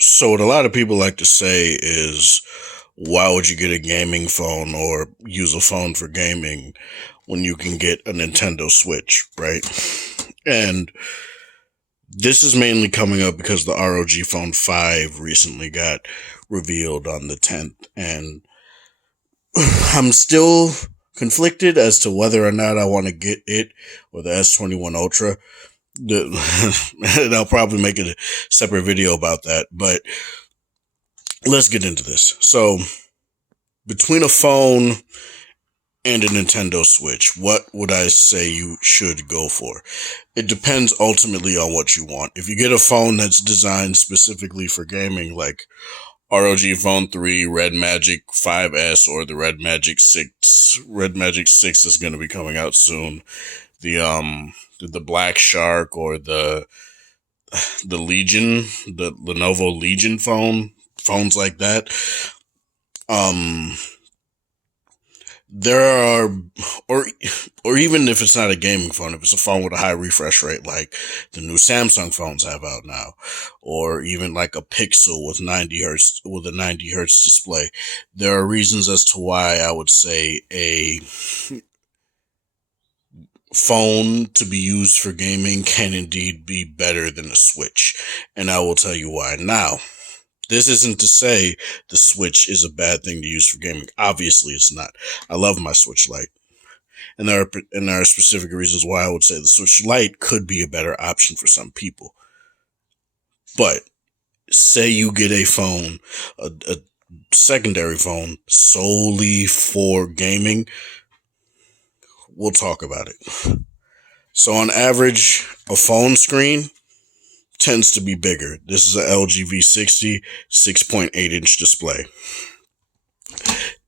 So what a lot of people like to say is, why would you get a gaming phone or use a phone for gaming when you can get a Nintendo Switch, right? And this is mainly coming up because the ROG Phone 5 recently got revealed on the 10th, and I'm still conflicted as to whether or not I want to get it or the S21 Ultra. And I'll probably make a separate video about that, but let's get into this. So, between a phone and a Nintendo Switch, what would I say you should go for? It depends ultimately on what you want. If you get a phone that's designed specifically for gaming, like ROG Phone 3, Red Magic 5S, or the Red Magic 6, Red Magic 6 is going to be coming out soon. The Black Shark, or the Legion, the Lenovo Legion phones like that. There are, or even if it's not a gaming phone, if it's a phone with a high refresh rate, like the new Samsung phones have out now, or even like a Pixel with 90 hertz, with a 90 hertz display, there are reasons as to why I would say a phone to be used for gaming can indeed be better than a Switch. And I will tell you why. Now, this isn't to say the Switch is a bad thing to use for gaming. Obviously, it's not. I love my Switch Lite. And there are specific reasons why I would say the Switch Lite could be a better option for some people. But say you get a phone, a secondary phone solely for gaming, we'll talk about it. So on average, a phone screen tends to be bigger. This is a LG V60 6.8 inch display.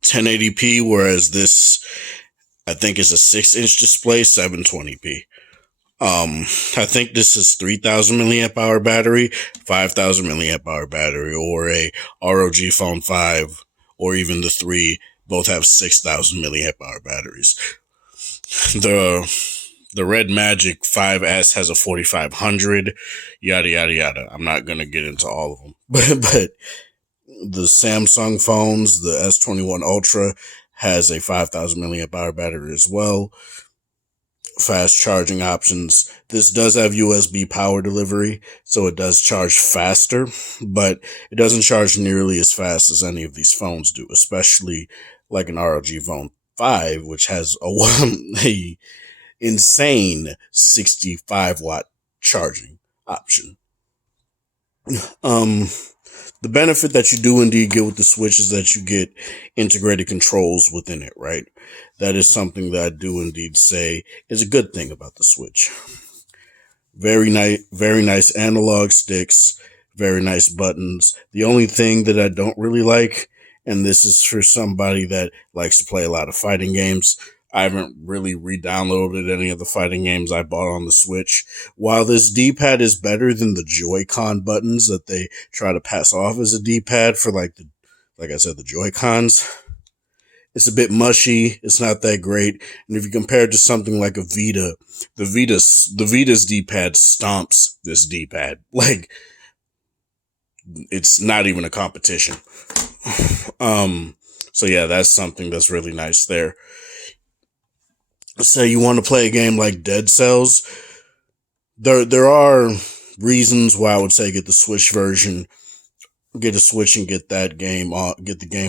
1080p, whereas this, I think, is a 6-inch display, 720p. I think this is 3,000 milliamp hour battery, 5,000 milliamp hour battery, or a ROG Phone 5, or even the 3, both have 6,000 milliamp hour batteries. The Red Magic 5S has a 4500, yada, yada, yada. I'm not going to get into all of them. But the Samsung phones, the S21 Ultra, has a 5,000 milliamp hour battery as well. Fast charging options. This does have USB power delivery, so it does charge faster, but it doesn't charge nearly as fast as any of these phones do, especially like an ROG Phone 5, which has a insane 65 watt charging option. The benefit that you do indeed get with the Switch is that you get integrated controls within it, right? That is something that I do indeed say is a good thing about the Switch. Very nice analog sticks, very nice buttons. The only thing that I don't really like, and this is for somebody that likes to play a lot of fighting games, I haven't really re-downloaded any of the fighting games I bought on the Switch. While this D-pad is better than the Joy-Con buttons that they try to pass off as a D-pad for, like I said, the Joy-Cons, it's a bit mushy. It's not that great. And if you compare it to something like a Vita, the Vita's D-pad stomps this D-pad. Like, it's not even a competition. So yeah, that's something that's really nice there. Say you want to play a game like Dead Cells, there are reasons why I would say get the Switch version, get a Switch and get the game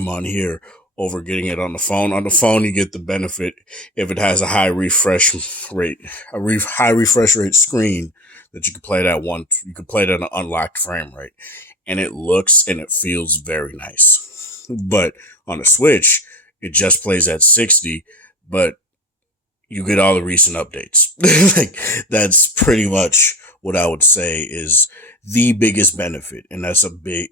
on here over getting it on the phone. On the phone, you get the benefit if it has a high refresh rate screen that you can play you can play it at an unlocked frame rate, and it looks and it feels very nice. But on the Switch, it just plays at 60, but you get all the recent updates. Like, that's pretty much what I would say is the biggest benefit. And that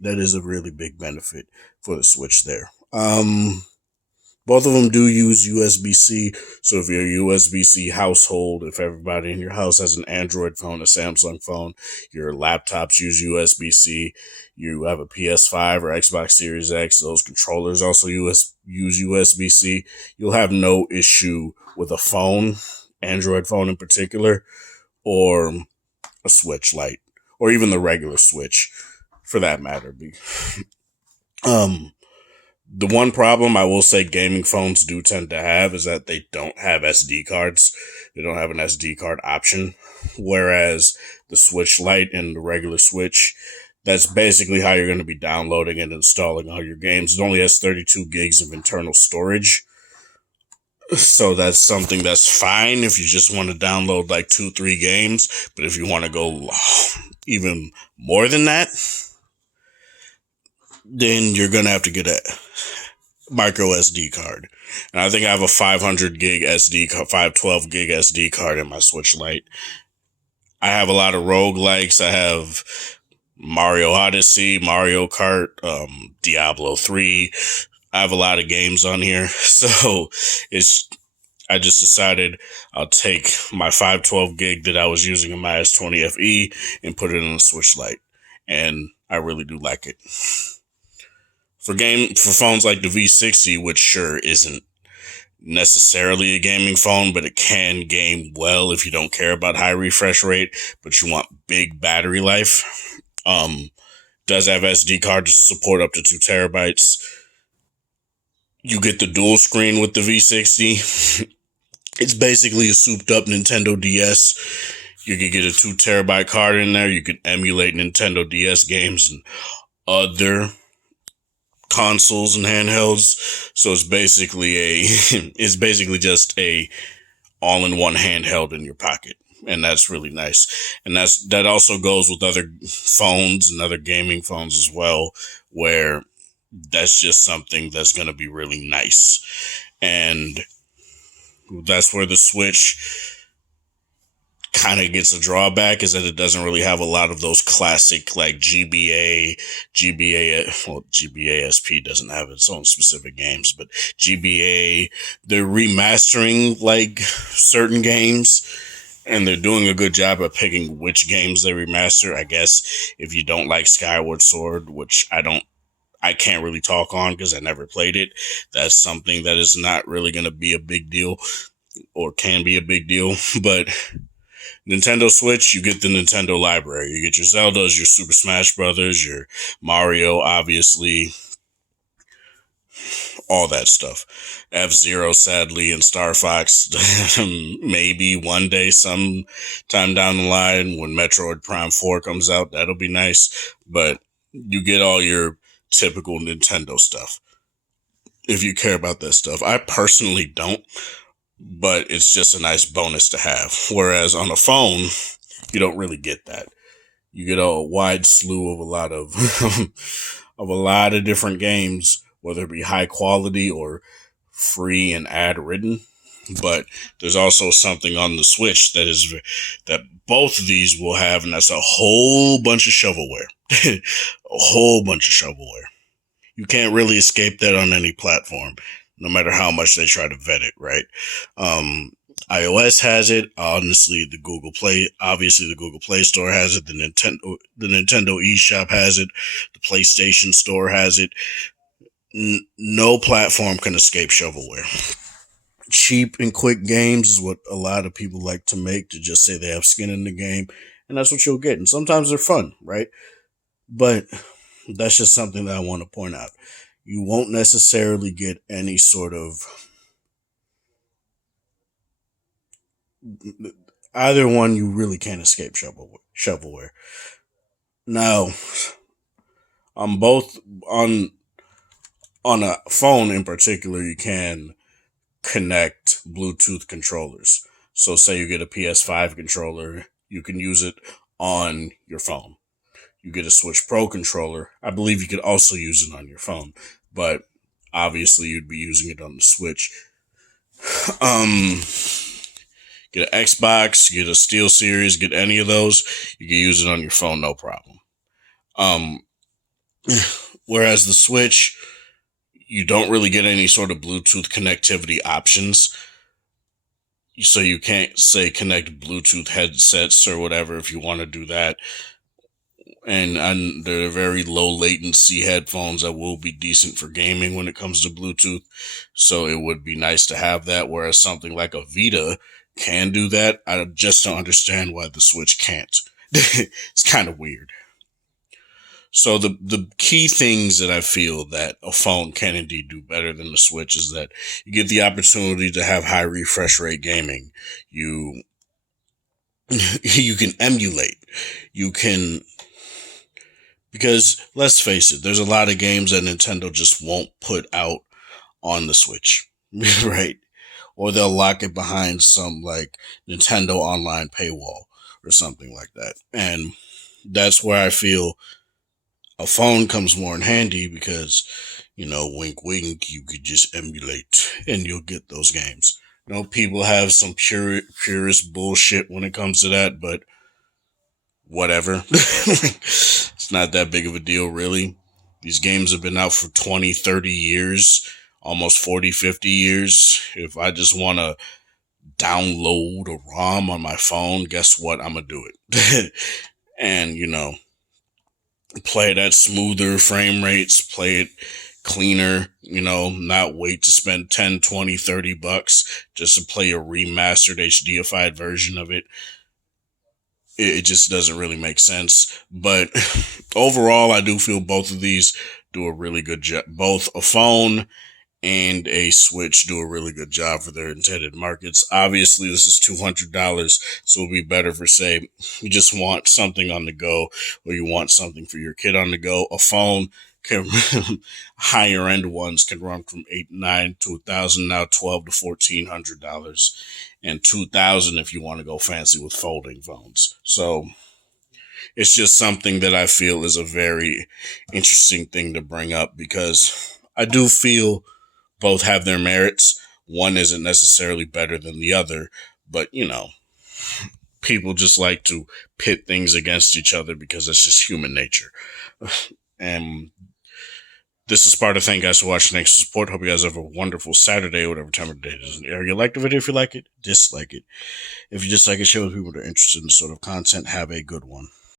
is a really big benefit for the Switch there. Both of them do use USB-C. So if you're a USB-C household, if everybody in your house has an Android phone, a Samsung phone, your laptops use USB-C, you have a PS5 or Xbox Series X, those controllers also use USB-C, you'll have no issue with a phone, Android phone in particular, or a Switch Lite, or even the regular Switch for that matter. Um, the one problem I will say gaming phones do tend to have is that they don't have SD cards. They don't have an SD card option. Whereas the Switch Lite and the regular Switch, that's basically how you're going to be downloading and installing all your games. It only has 32 gigs of internal storage. So that's something that's fine if you just want to download like 2-3 games. But if you want to go even more than that, then you're going to have to get a micro SD card. And I think I have a 500 gig SD, 512 gig SD card in my Switch Lite. I have a lot of roguelikes. I have Mario Odyssey, Mario Kart, Diablo 3. I have a lot of games on here. So I just decided I'll take my 512 gig that I was using in my S20 FE and put it in the Switch Lite. And I really do like it. For phones like the V60, which sure isn't necessarily a gaming phone, but it can game well if you don't care about high refresh rate, but you want big battery life. Does have SD card to support up to 2 terabytes. You get the dual screen with the V60. It's basically a souped up Nintendo DS. You could get a 2 terabyte card in there. You could emulate Nintendo DS games and other consoles and handhelds. So it's basically just a all-in-one handheld in your pocket. And that's really nice. And that also goes with other phones and other gaming phones as well, where that's just something that's going to be really nice. And that's where the Switch kind of gets a drawback, is that it doesn't really have a lot of those classic like GBA SP doesn't have its own specific games, but GBA, they're remastering like certain games, and they're doing a good job of picking which games they remaster. I guess if you don't like Skyward Sword, which I can't really talk on because I never played it, that's something that is not really going to be a big deal, or can be a big deal. But Nintendo Switch, you get the Nintendo library. You get your Zeldas, your Super Smash Brothers, your Mario, obviously, all that stuff. F-Zero, sadly, and Star Fox, maybe one day, sometime down the line, when Metroid Prime 4 comes out, that'll be nice. But you get all your typical Nintendo stuff, if you care about that stuff. I personally don't, but it's just a nice bonus to have. Whereas on a phone, you don't really get that. You get a wide slew of a lot of of a lot of different games, whether it be high quality or free and ad ridden. But there's also something on the Switch that both of these will have, and that's a whole bunch of shovelware. A whole bunch of shovelware. You can't really escape that on any platform, no matter how much they try to vet it, right? iOS has it. Honestly, the Google Play Store has it. The Nintendo eShop has it. The PlayStation Store has it. No platform can escape shovelware. Cheap and quick games is what a lot of people like to make, to just say they have skin in the game, and that's what you'll get. And sometimes they're fun, right? But that's just something that I want to point out. You won't necessarily get any sort of either one. You really can't escape shovelware. Now, on a phone in particular, you can connect Bluetooth controllers. So say you get a PS5 controller, you can use it on your phone. You get a Switch Pro controller, I believe you could also use it on your phone, but obviously you'd be using it on the Switch. Get an Xbox, get a SteelSeries, get any of those, you can use it on your phone, no problem. Whereas the Switch, you don't really get any sort of Bluetooth connectivity options. So you can't say connect Bluetooth headsets or whatever if you want to do that. And they're very low latency headphones that will be decent for gaming when it comes to Bluetooth. So it would be nice to have that. Whereas something like a Vita can do that. I just don't understand why the Switch can't. It's kind of weird. So the key things that I feel that a phone can indeed do better than the Switch is that you get the opportunity to have high refresh rate gaming. You you can emulate. You can, because let's face it, there's a lot of games that Nintendo just won't put out on the Switch, right? Or they'll lock it behind some like Nintendo online paywall or something like that. And that's where I feel a phone comes more in handy because, wink, wink, you could just emulate and you'll get those games. People have some purist bullshit when it comes to that, but whatever. It's not that big of a deal, really. These games have been out for 20, 30 years, almost 40, 50 years. If I just want to download a ROM on my phone, guess what? I'm going to do it. And, play it at smoother frame rates, play it cleaner, not wait to spend 10, 20, 30 bucks just to play a remastered HDified version of it. It just doesn't really make sense. But overall, I do feel both of these do a really good job. Both a phone and a Switch do a really good job for their intended markets. Obviously, this is $200, so it'll be better for, say, you just want something on the go or you want something for your kid on the go. A phone can, higher end ones can run from $800 to $1,000, now $1,200 to $1,400, and $2,000 if you want to go fancy with folding phones. So it's just something that I feel is a very interesting thing to bring up because I do feel both have their merits. One isn't necessarily better than the other, but people just like to pit things against each other because it's just human nature. And this is Sparta. Thank you guys for watching. Thanks for support. Hope you guys have a wonderful Saturday, whatever time of the day it is. You like the video if you like it, dislike it. If you dislike it, share with people that are interested in this sort of content. Have a good one.